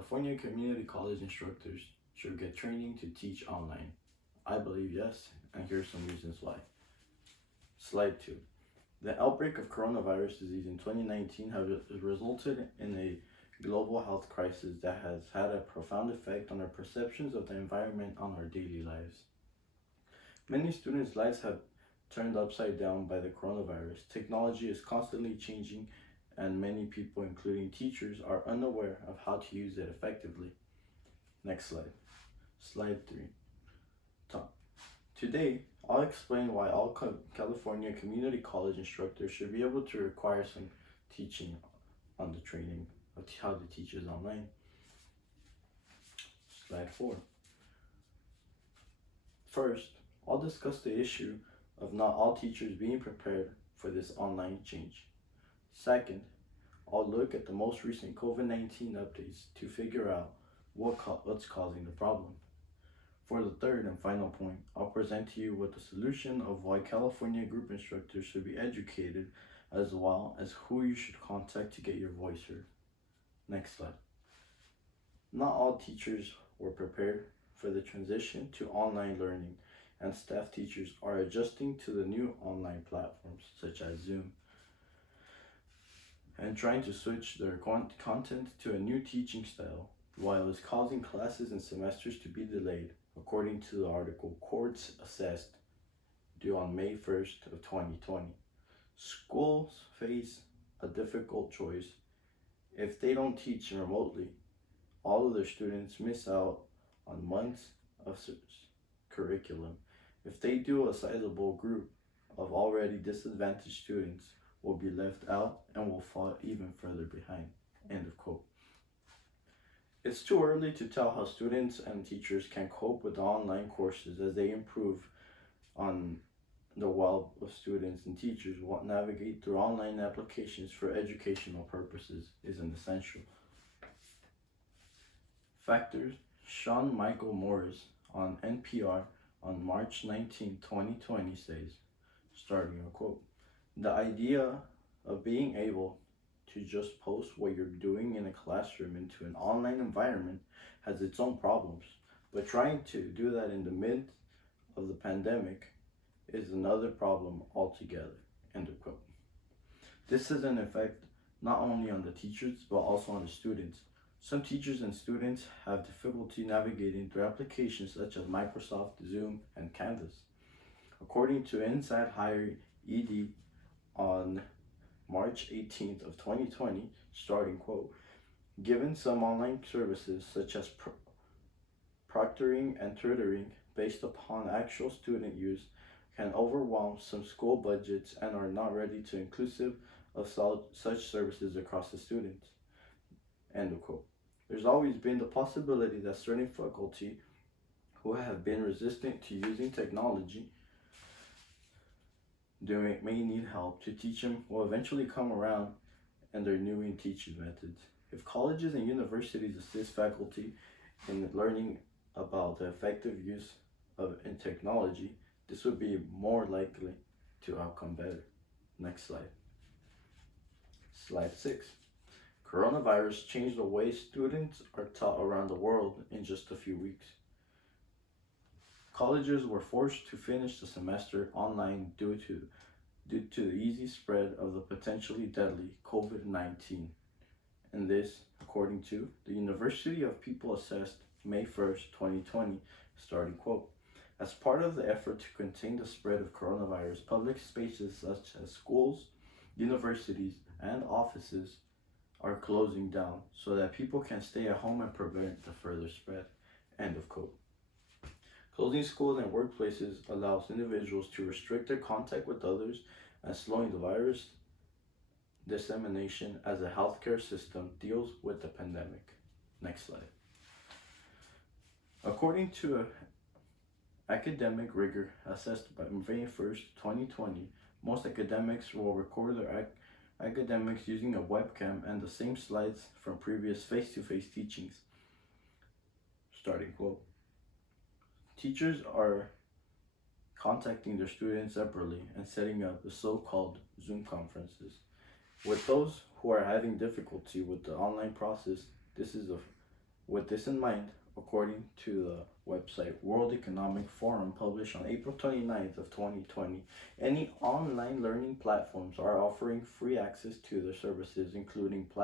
California community college instructors should get training to teach online? I believe yes, and here's some reasons why. Slide 2. The outbreak of coronavirus disease in 2019 has resulted in a global health crisis that has had a profound effect on our perceptions of the environment on our daily lives. Many students' lives have turned upside down by the coronavirus. Technology is constantly changing, and many people, including teachers, are unaware of how to use it effectively. Next slide. Slide 3. Today, I'll explain why all California community college instructors should be able to require some teaching on the training of how to teach is online. Slide 4. First, I'll discuss the issue of not all teachers being prepared for this online change. Second, I'll look at the most recent COVID-19 updates to figure out what's causing the problem. For the third and final point, I'll present to you with the solution of why California group instructors should be educated, as well as who you should contact to get your voice heard. Next slide. Not all teachers were prepared for the transition to online learning, and staff teachers are adjusting to the new online platforms such as Zoom and trying to switch their content to a new teaching style, while it's causing classes and semesters to be delayed, according to the article Courts Assessed, due on May 1st of 2020. Schools face a difficult choice. If they don't teach remotely, all of their students miss out on months of curriculum. If they do, a sizable group of already disadvantaged students will be left out and will fall even further behind. End of quote. It's too early to tell how students and teachers can cope with the online courses as they improve on the well of students and teachers will navigate through online applications for educational purposes is an essential. Factors. Sean Michael Morris on NPR on March 19, 2020 says, starting a quote, "The idea of being able to just post what you're doing in a classroom into an online environment has its own problems, but trying to do that in the midst of the pandemic is another problem altogether." End of quote. This is an effect not only on the teachers but also on the students. Some teachers and students have difficulty navigating through applications such as Microsoft, Zoom, and Canvas. According to Inside Higher ED on March 18th of 2020, starting quote, "Given some online services such as proctoring and tutoring based upon actual student use can overwhelm some school budgets and are not ready to inclusive of such services across the students." End of quote. There's always been the possibility that certain faculty who have been resistant to using technology may need help to teach them will eventually come around and their new in teaching methods. If colleges and universities assist faculty in learning about the effective use of in technology, this would be more likely to outcome better. Next slide. Slide 6. Coronavirus changed the way students are taught around the world in just a few weeks. Colleges were forced to finish the semester online due to the easy spread of the potentially deadly COVID-19. And this, according to the University of People Assessed May 1st, 2020, starting quote, "As part of the effort to contain the spread of coronavirus, public spaces such as schools, universities, and offices are closing down so that people can stay at home and prevent the further spread." End of quote. Closing schools and workplaces allows individuals to restrict their contact with others and slowing the virus dissemination as the healthcare system deals with the pandemic. Next slide. According to academic rigor assessed by May 1st, 2020, most academics will record their academics using a webcam and the same slides from previous face-to-face teachings. Starting quote. Teachers are contacting their students separately and setting up the so-called Zoom conferences. With those who are having difficulty with the online process, this is With this in mind, according to the website World Economic Forum published on April 29th of 2020, any online learning platforms are offering free access to their services, including platforms